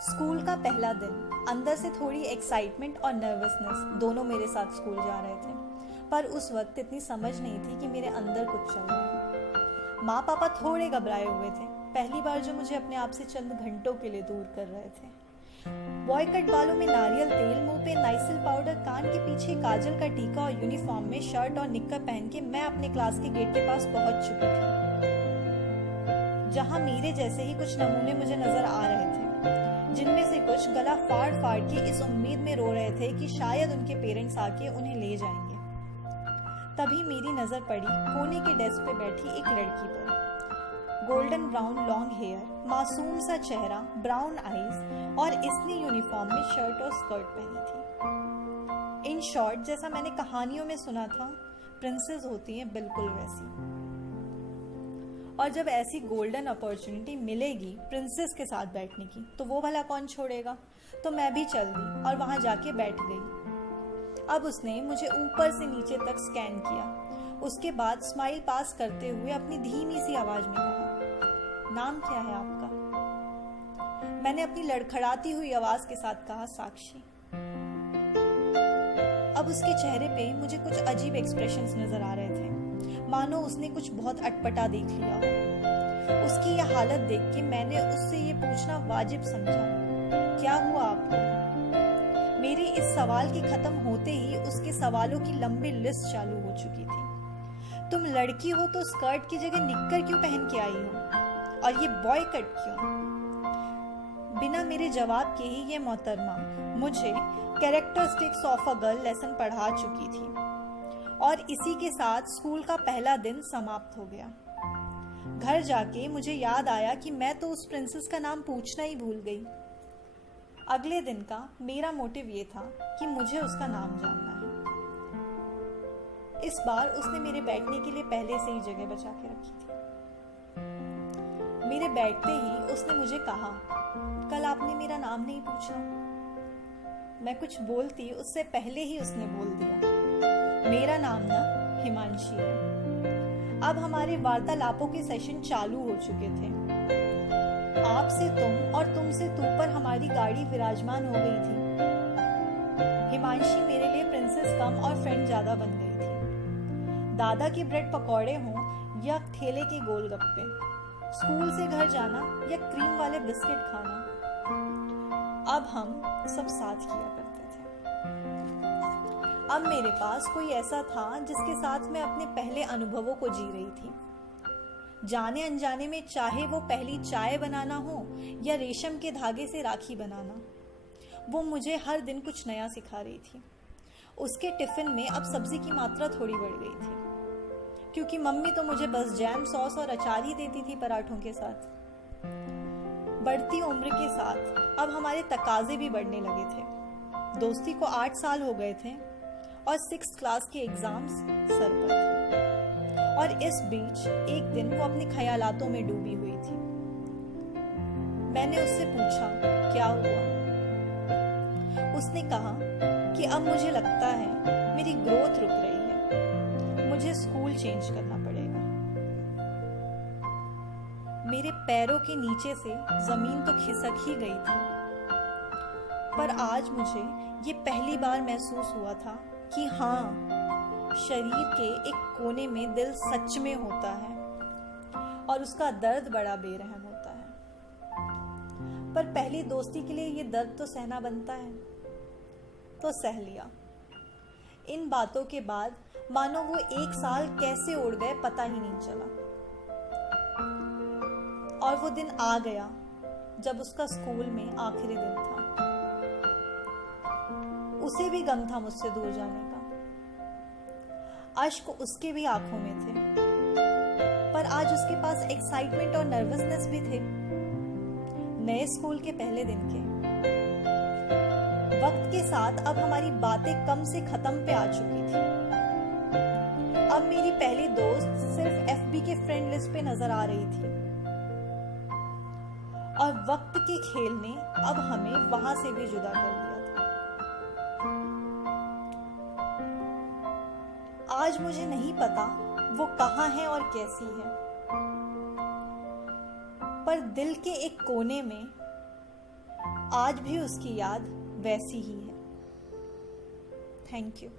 School का पहला दिन, अंदर से थोड़ी एक्साइटमेंट और नर्वसनेस दोनों मेरे साथ स्कूल जा रहे थे, पर उस वक्त इतनी समझ नहीं थी कि मेरे अंदर कुछ चल रहा है। माँ पापा थोड़े घबराए हुए थे, पहली बार जो मुझे अपने आप से चंद घंटों के लिए दूर कर रहे थे। बॉय कट बालों में नारियल तेल, मुंह पे नाइसिल पाउडर, कान के पीछे काजल का टीका और यूनिफॉर्म में शर्ट और निक्कर पहन के मैं अपने क्लास के गेट के पास पहुंच चुकी थी, जहां मेरे जैसे ही कुछ नमूने मुझे नजर आ रहे थे, जिनमें से कुछ गला फाड़ फाड़ के इस उम्मीद में रो रहे थे कि शायद उनके पेरेंट्स आके उन्हें ले जाएंगे। तभी मेरी नजर पड़ी कोने के डेस्क पे बैठी एक लड़की पर। गोल्डन ब्राउन लॉन्ग हेयर, मासूम सा चेहरा, ब्राउन आईज, और इसने यूनिफॉर्म में शर्ट और स्कर्ट पहनी थी। इन शॉर्ट, जैसा मैंने कहानियों में सुना था प्रिंसेस होती हैं, बिल्कुल वैसी। और जब ऐसी गोल्डन अपॉर्चुनिटी मिलेगी प्रिंसेस के साथ बैठने की, तो वो भला कौन छोड़ेगा। तो मैं भी चल दी और वहां जाके बैठ गई। अब उसने मुझे ऊपर से नीचे तक स्कैन किया। उसके बाद स्माइल पास करते हुए अपनी धीमी सी आवाज में कहा, नाम क्या है आपका? मैंने अपनी लड़खड़ाती हुई आवाज के साथ कहा, साक्षी। अब उसके चेहरे पे मुझे कुछ अजीब एक्सप्रेशंस नजर आ रहे थे, मानो उसने कुछ बहुत अटपटा देख लिया हो। उसकी यह हालत देख के मैंने उससे ये पूछना वाजिब समझा, क्या हुआ आपको? मेरे इस सवाल के खत्म होते ही उसके सवालों की लंबी लिस्ट चालू हो चुकी थी। तुम लड़की हो तो स्कर्ट की जगह निक्कर क्यों पहन के आई हो? और ये बॉय कट क्यों? बिना मेरे जवाब के ही ये मोहतरमा मुझे characteristics of a girl lesson पढ़ा चुकी थी, और इसी के साथ स्कूल का पहला दिन समाप्त हो गया। घर जाके मुझे याद आया कि मैं तो उस प्रिंसेस का नाम पूछना ही भूल गई। अगले दिन का मेरा मोटिव ये था कि मुझे उसका नाम जानना है। इस बार उसने मेरे बैठने के लिए पहले से ही जगह बचा के रखी थी। मेरे बैठते ही उसने मुझे कहा, कल आपने मेरा नाम नहीं पूछा। मैं कुछ बोलती उससे पहले ही उसने बोल दिया, मेरा नाम ना हिमांशी है। अब हमारे वार्तालापों के सेशन चालू हो चुके थे। आप से तुम और तुम से तू पर हमारी गाड़ी विराजमान हो गई थी। हिमांशी मेरे लिए प्रिंसेस कम और फ्रेंड ज्यादा बन गई थी। दादा के ब्रेड पकौड़े हों या ठेले के गोलगप्पे, स्कूल से घर जाना या क्रीम वाले बिस्किट खाना, अब हम सब साथ किया करते थे। अब मेरे पास कोई ऐसा था जिसके साथ मैं अपने पहले अनुभवों को जी रही थी। जाने अनजाने में, चाहे वो पहली चाय बनाना हो या रेशम के धागे से राखी बनाना, वो मुझे हर दिन कुछ नया सिखा रही थी। उसके टिफिन में अब सब्जी की मात्रा थोड़ी बढ़ गई थी, क्योंकि मम्मी तो मुझे बस जैम, सॉस और अचार ही देती थी पराठों के साथ। बढ़ती उम्र के साथ अब हमारे तकाजे भी बढ़ने लगे थे। दोस्ती को 8 साल हो गए थे और 6th क्लास के एग्जाम्स सर पर थे, और इस बीच एक दिन वो अपने ख्यालातों में डूबी हुई थी। मैंने उससे पूछा, क्या हुआ? उसने कहा कि अब मुझे लगता है मेरी ग्रोथ रुक रही है, मुझे स्कूल चेंज करना पड़ेगा। मेरे पैरों के नीचे से जमीन तो खिसक ही गई थी, पर आज मुझे ये पहली बार महसूस हुआ था कि हाँ, शरीर के एक कोने में दिल सच में होता है और उसका दर्द बड़ा बेरहम होता है। पर पहली दोस्ती के लिए ये दर्द तो सहना बनता है, तो सह लिया। इन बातों के बाद मानो वो 1 साल कैसे उड़ गए पता ही नहीं चला। और वो दिन आ गया जब उसका स्कूल में आखिरी दिन था। उसे भी गम था मुझसे दूर जाने का। अश्क उसके भी आंखों में थे, पर आज उसके पास एक्साइटमेंट और नर्वसनेस भी थे, नए स्कूल के पहले दिन के। वक्त के साथ अब हमारी बातें कम से खत्म पे आ चुकी थी। अब मेरी पहली दोस्त सिर्फ FB के फ्रेंड लिस्ट पे नजर आ रही थी, और वक्त के खेल ने अब हमें वहां से भी जुदा कर दिया था। आज मुझे नहीं पता वो कहाँ है और कैसी है, पर दिल के एक कोने में आज भी उसकी याद वैसी ही है। Thank you.